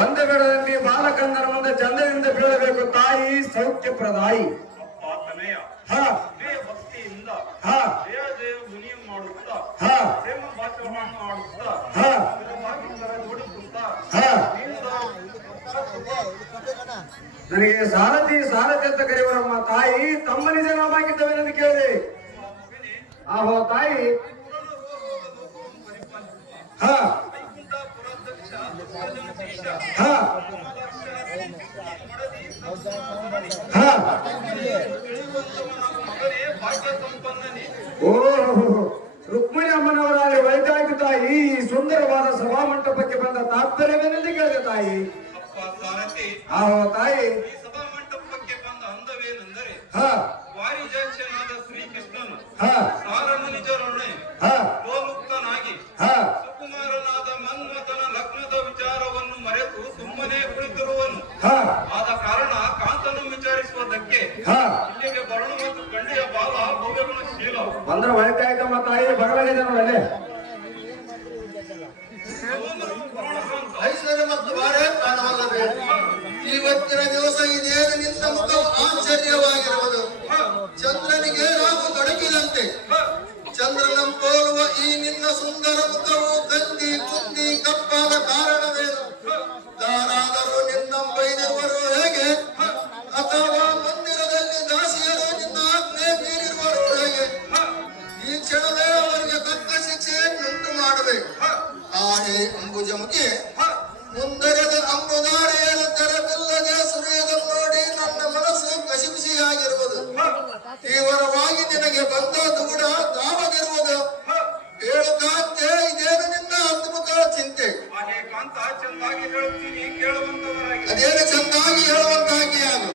ಒಂದು ಬೆಳದಲ್ಲಿ ಬಾಲಕಂದರ ಮುಂದೆ ಚಂದದಿಂದ ಬೀಳಬೇಕು ತಾಯಿ ಸೌಖ್ಯ ಪ್ರದಾಯಿ. ಭಕ್ತಿಯಿಂದ ಮುನಿಯ ಮಾಡುತ್ತಾ ನನಗೆ ಸಾರಥಿ ಸಾರಥಿ ಅಂತ ಕರೆಯುವರಮ್ಮ ತಾಯಿ ತಮ್ಮ ನಿಜ ನಾಮಾಗಿದ್ದವೆಂದು ಕೇಳಿದೆ. ಆಹೋ ತಾಯಿ ರುಕ್ಮಿಣಿ ಅಮ್ಮನವರಲ್ಲಿ ವೈದ್ಯಾಗಿ ತಾಯಿ ಈ ಸುಂದರವಾದ ಸಭಾ ಮಂಟಪಕ್ಕೆ ಬಂದ ತಾತ್ಪರ್ಯವೇನೆಂದು ಕೇಳಿದೆ ತಾಯಿ. ಆಹೋ ತಾಯಿ ಸಭಾ ಮಂಟಪಕ್ಕೆ ಬಂದ ಅಂದವೇನೆಂದರೆ ವಾರಿಜಾಕ್ಷನಾದ ಶ್ರೀಕೃಷ್ಣನು ಸಾರಮುನಿಜರೊಡನೆ ಗೋಮುಕ್ತನಾಗಿ ಸುಕುಮಾರನಾದ ಮನ್ಮಥನ ಲಗ್ನದ ವಿಚಾರವನ್ನು ಮರೆತು ಸುಮ್ಮನೆ ಕುಳಿತಿರುವನು. ಆದ ಕಾರಣ ಕಾಂತನು ವಿಚಾರಿಸುವುದಕ್ಕೆ ಇಲ್ಲಿಗೆ ಬರಣ ಮತ್ತು ಗಂಡಿಯ ಬಾಲ ಭವ್ಯಗುಣಶೀಲ ಬಂದ್ರೆ ವೈದ್ಯಾಯ್ತಮ್ಮ ತಾಯಿ ಬರಲಾಗಿದೆ ನೋಡಲೆ ಐಶ್ವರ್ಯ ಮತ್ತು ಭಾರೇ ಪ್ರಾಣವಲ್ಲವೇ? ಇವತ್ತಿನ ದಿವಸ ಇದೇನು ನಿನ್ನ ಮುಖ ಆಶ್ಚರ್ಯವಾಗಿರುವುದು. ಚಂದ್ರನಿಗೆ ರಾಹು ತೊಡಗಿದಂತೆ ಚಂದ್ರನಂಪೋಲುವ ಈ ನಿನ್ನ ಸುಂದರ ಮುಖವು ಕಂದಿ ಕುಂದಿ ಕಪ್ಪಾದ ಕಾರಣವೇನು? ಯಾರಾದರೂ ನಿನ್ನ ಬೈದಿರುವರು ಹೇಗೆ? ಅಥವಾ ಮಂದಿರದಲ್ಲಿ ದಾಸಿಯರು ನಿನ್ನ ಆಜ್ಞೆ ಮೀರಿರುವರು ಹೇಗೆ? ಈ ಕ್ಷಣವೇ ಅವರಿಗೆ ತಕ್ಕ ಶಿಕ್ಷೆಯನ್ನುಂಟು ಮಾಡಬೇಕು. ಆನೆ ಅಂಬುಜಮುಖಿ ಮುಂದರದ ಅಂಬುದಾರೆಯರ ತೆರವಿಲ್ಲದೆ ಸುರಿಯದ ನೋಡಿ ನನ್ನ ಮನಸ್ಸು ಕಸಿಬಿಸಿಯಾಗಿರುವುದು. ತೀವ್ರವಾಗಿ ನಿನಗೆ ಬಂದ ದುಗುಡ ದಾವದಿರುವುದು. ಹೇಳು ಕಾಂತೆ, ಇದೇನು ನಿನ್ನ ಅದ್ಭುತ ಚಿಂತೆ? ಕಾಂತ ಚೆನ್ನಾಗಿ ಹೇಳುತ್ತೀನಿ, ಕೇಳುವಂತವರಾಗಿ. ಅದೇನು